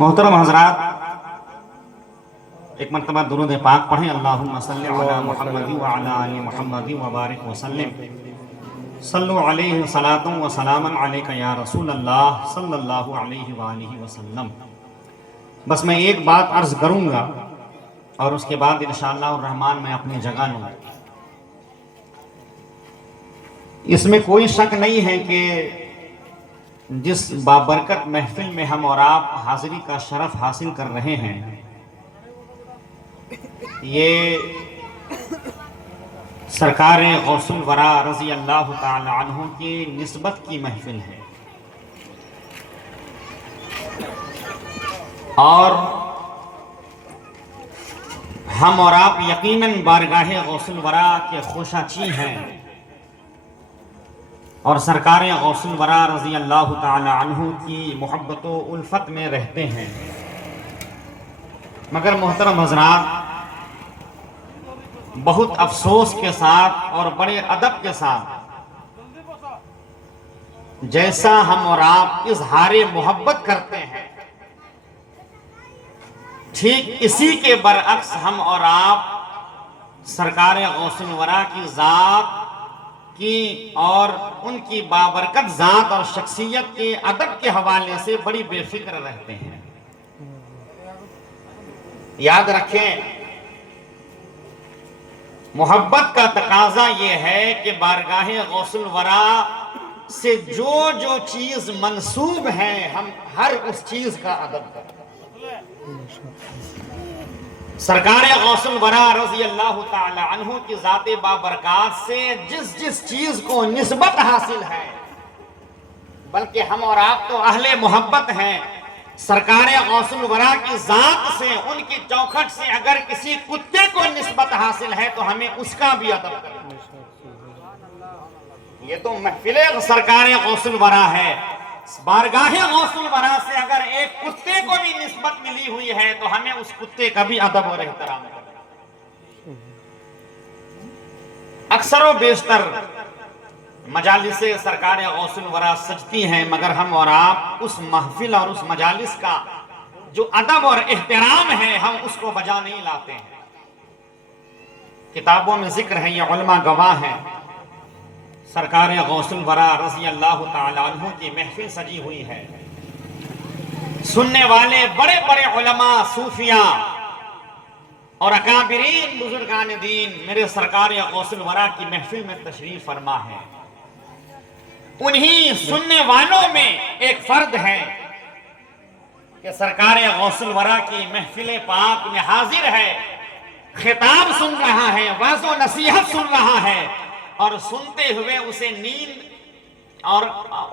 محترم حضرات، ایک مرتبہ درود پاک پڑھیں۔ اللہم صلی علی محمد وعلی آل محمد وبارک وسلم۔ صلو علیہ صلاۃ و سلام علیک یا رسول اللہ صلی اللہ علیہ وآلہ وسلم۔ بس میں ایک بات عرض کروں گا اور اس کے بعد انشاءاللہ الرحمن میں اپنی جگہ لوں گا۔ اس میں کوئی شک نہیں ہے کہ جس بابرکت محفل میں ہم اور آپ حاضری کا شرف حاصل کر رہے ہیں، یہ سرکار غوث الورا رضی اللہ تعالی عنہ کی نسبت کی محفل ہے، اور ہم اور آپ یقیناً بارگاہ غوث الورا کے خوشاچی ہیں، اور سرکار غوث الورا رضی اللہ تعالی عنہ کی محبت و الفت میں رہتے ہیں۔ مگر محترم حضرات، بہت افسوس کے ساتھ اور بڑے ادب کے ساتھ جیسا ہم اور آپ اظہار محبت کرتے ہیں، ٹھیک اسی کے برعکس ہم اور آپ سرکار غوث الورا کی ذات کی اور ان کی بابرکت ذات اور شخصیت کے ادب کے حوالے سے بڑی بے فکر رہتے ہیں۔ یاد رکھیں، محبت کا تقاضا یہ ہے کہ بارگاہ غوث الورا سے جو جو چیز منسوب ہے ہم ہر اس چیز کا ادب کریں۔ سرکار غوث الورا رضی اللہ تعالی عنہ کی ذات بابرکات سے جس جس چیز کو نسبت حاصل ہے، بلکہ ہم اور آپ تو اہل محبت ہیں، سرکار غوث الورا کی ذات سے، ان کی چوکھٹ سے اگر کسی کتے کو نسبت حاصل ہے تو ہمیں اس کا بھی ادب کرنا ہے۔ یہ تو محفل سرکار غوث الورا ہے، بارگاہ غوث الورا سے اگر ایک کتے کو بھی نسبت ملی ہوئی ہے تو ہمیں اس کتے کا بھی ادب اور احترام کرنا۔ اکثر و بیشتر مجالس سرکار غوث الورا سجتی ہیں، مگر ہم اور آپ اس محفل اور اس مجالس کا جو ادب اور احترام ہے ہم اس کو بجا نہیں لاتے ہیں۔ کتابوں میں ذکر ہے، یہ علماء گواہ ہیں، سرکار غوث الورا رضی اللہ تعالی عنہ کی محفل سجی ہوئی ہے، سننے والے بڑے بڑے علماء، صوفیاء اور اکابرین بزرگان دین میرے سرکار غوث الورا کی محفل میں تشریف فرما ہے۔ انہی سننے والوں میں ایک فرد ہے کہ سرکار غوث الورا کی محفل پاک میں حاضر ہے، خطاب سن رہا ہے، وعظ و نصیحت سن رہا ہے، اور سنتے ہوئے اسے نیند اور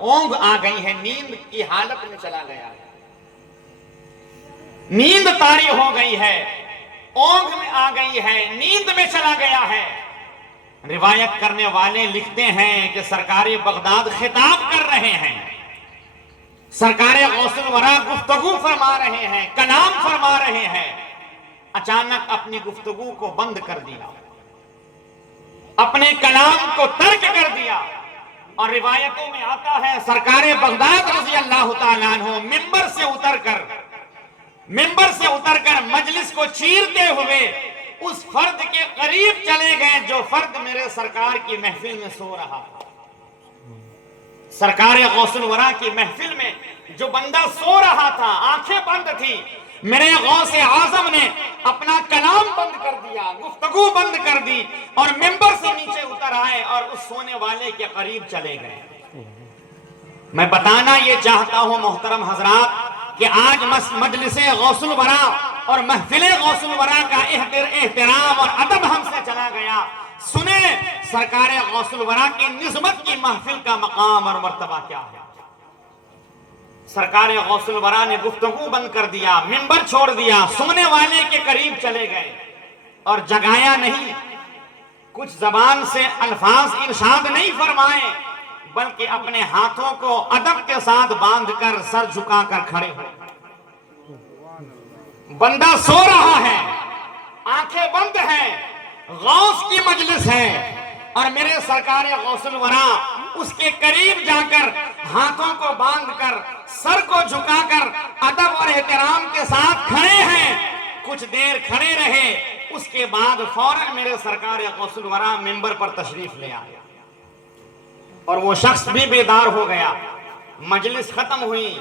اونگ آ گئی ہے، نیند کی حالت میں چلا گیا ہے، نیند طاری ہو گئی ہے، اونگ میں آ گئی ہے، نیند میں چلا گیا ہے۔ روایت کرنے والے لکھتے ہیں کہ سرکار بغداد خطاب کر رہے ہیں، سرکار غوث الورا گفتگو فرما رہے ہیں، کلام فرما رہے ہیں، اچانک اپنی گفتگو کو بند کر دیا، اپنے کلام کو ترک کر دیا، اور روایتوں میں آتا ہے سرکار بغداد رضی اللہ تعالیٰ عنہ منبر سے اتر کر مجلس کو چیرتے ہوئے اس فرد کے قریب چلے گئے جو فرد میرے سرکار کی محفل میں سو رہا تھا۔ سرکار غوث الورا کی محفل میں جو بندہ سو رہا تھا، آنکھیں بند تھی، میرے غوث اعظم نے اپنا کلام بند کر دیا، گفتگو بند کر دی، اور منبر سے نیچے اتر آئے اور اس سونے والے کے قریب چلے گئے۔ میں بتانا یہ چاہتا ہوں محترم حضرات کہ آج مجلس غوث الورا اور محفل غوث الورا کا احترام اور ادب ہم سے چلا گیا۔ سنیں سرکار غوث الورا کی نسبت کی محفل کا مقام اور مرتبہ کیا ہے۔ سرکار غوث الورا نے گفتگو بند کر دیا، منبر چھوڑ دیا، سننے والے کے قریب چلے گئے، اور جگایا نہیں، کچھ زبان سے الفاظ ارشاد نہیں فرمائے، بلکہ اپنے ہاتھوں کو ادب کے ساتھ باندھ کر سر جھکا کر کھڑے ہوئے۔ بندہ سو رہا ہے، آنکھیں بند ہیں، غوث کی مجلس ہے، اور میرے سرکار غوث الورا اس کے قریب جا کر ہاتھوں کو باندھ کر سر کو جھکا کر ادب اور احترام کے ساتھ کھڑے ہیں، کچھ دیر کھڑے رہے، اس کے بعد فوراً میرے سرکار غوث الورا ممبر پر تشریف لے آئے اور وہ شخص بھی بیدار ہو گیا۔ مجلس ختم ہوئی،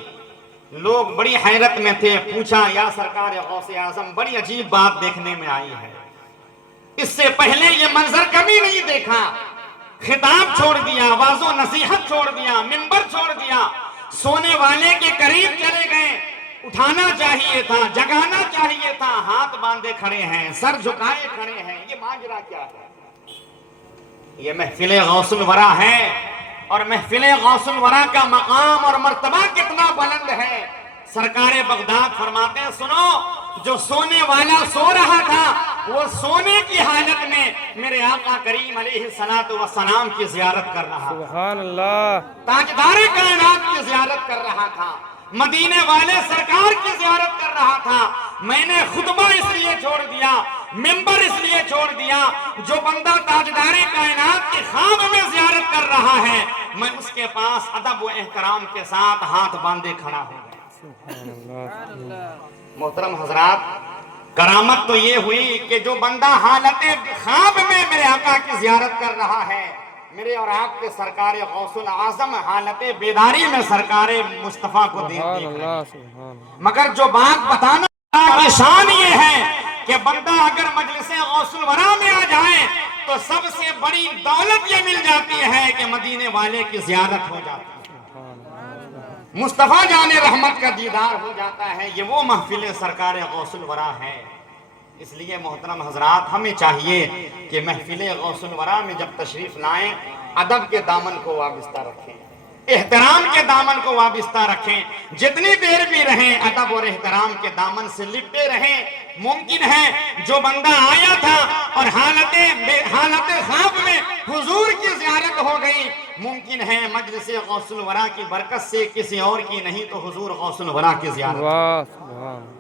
لوگ بڑی حیرت میں تھے، پوچھا یا سرکار غوث اعظم بڑی عجیب بات دیکھنے میں آئی ہے، اس سے پہلے یہ منظر کبھی نہیں دیکھا۔ خطاب چھوڑ دیا، واعظ و نصیحت چھوڑ دیا، ممبر چھوڑ دیا، سونے والے کے قریب چلے گئے، اٹھانا چاہیے تھا، جگانا چاہیے تھا، ہاتھ باندھے کھڑے ہیں، سر جھکائے کھڑے ہیں۔ یہ ماجرا کیا ہے؟ یہ محفل غوث الورا ہے، اور محفل غوث الورا کا مقام اور مرتبہ کتنا بلند ہے۔ سرکار بغداد فرماتے ہیں سنو، جو سونے والا سو رہا تھا وہ سونے کی حالت میں میرے آقا کریم علیہ السلام کی زیارت کر رہا تھا، سبحان اللہ، تاجدار کائنات کی زیارت کر رہا تھا، مدینے والے سرکار کی زیارت کر رہا تھا۔ میں نے خطبہ اس لیے چھوڑ دیا، ممبر اس لیے چھوڑ دیا، جو بندہ تاجدار کائنات کی خواب میں زیارت کر رہا ہے، میں اس کے پاس ادب و احترام کے ساتھ ہاتھ باندھے کھڑا ہوں۔ محترم حضرات، کرامت تو یہ ہوئی کہ جو بندہ حالت خواب میں میرے آقا کی زیارت کر رہا ہے، میرے اور آپ کے سرکار غوث العظم حالت بیداری میں سرکار مصطفیٰ کو دیکھ رہے ہیں۔ مگر جو بات بتانا کی شان یہ ہے کہ بندہ اگر مجلس غوث الورا میں آ جائے تو سب سے بڑی دولت یہ مل جاتی ہے کہ مدینے والے کی زیارت ہو جاتی ہے، مصطفیٰ جان رحمت کا دیدار ہو جاتا ہے۔ یہ وہ محفل سرکار غوث الورا ہے۔ اس لیے محترم حضرات، ہمیں چاہیے کہ محفل غوث الورا میں جب تشریف لائیں، ادب کے دامن کو وابستہ رکھیں، احترام کے دامن کو وابستہ رکھیں، جتنی دیر بھی رہیں ادب اور احترام کے دامن سے لپٹے رہیں۔ ممکن ہے جو بندہ آیا تھا اور حالت خواب میں حضور کی زیارت ہو گئی، ممکن ہے مجلس غوث الورا کی برکت سے کسی اور کی نہیں تو حضور غوث الورا کی زیارت۔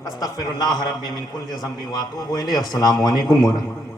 استغفر اللہ ربی من کل ذنب واتوب الیہ۔ السلام علیکم ورحمۃ اللہ۔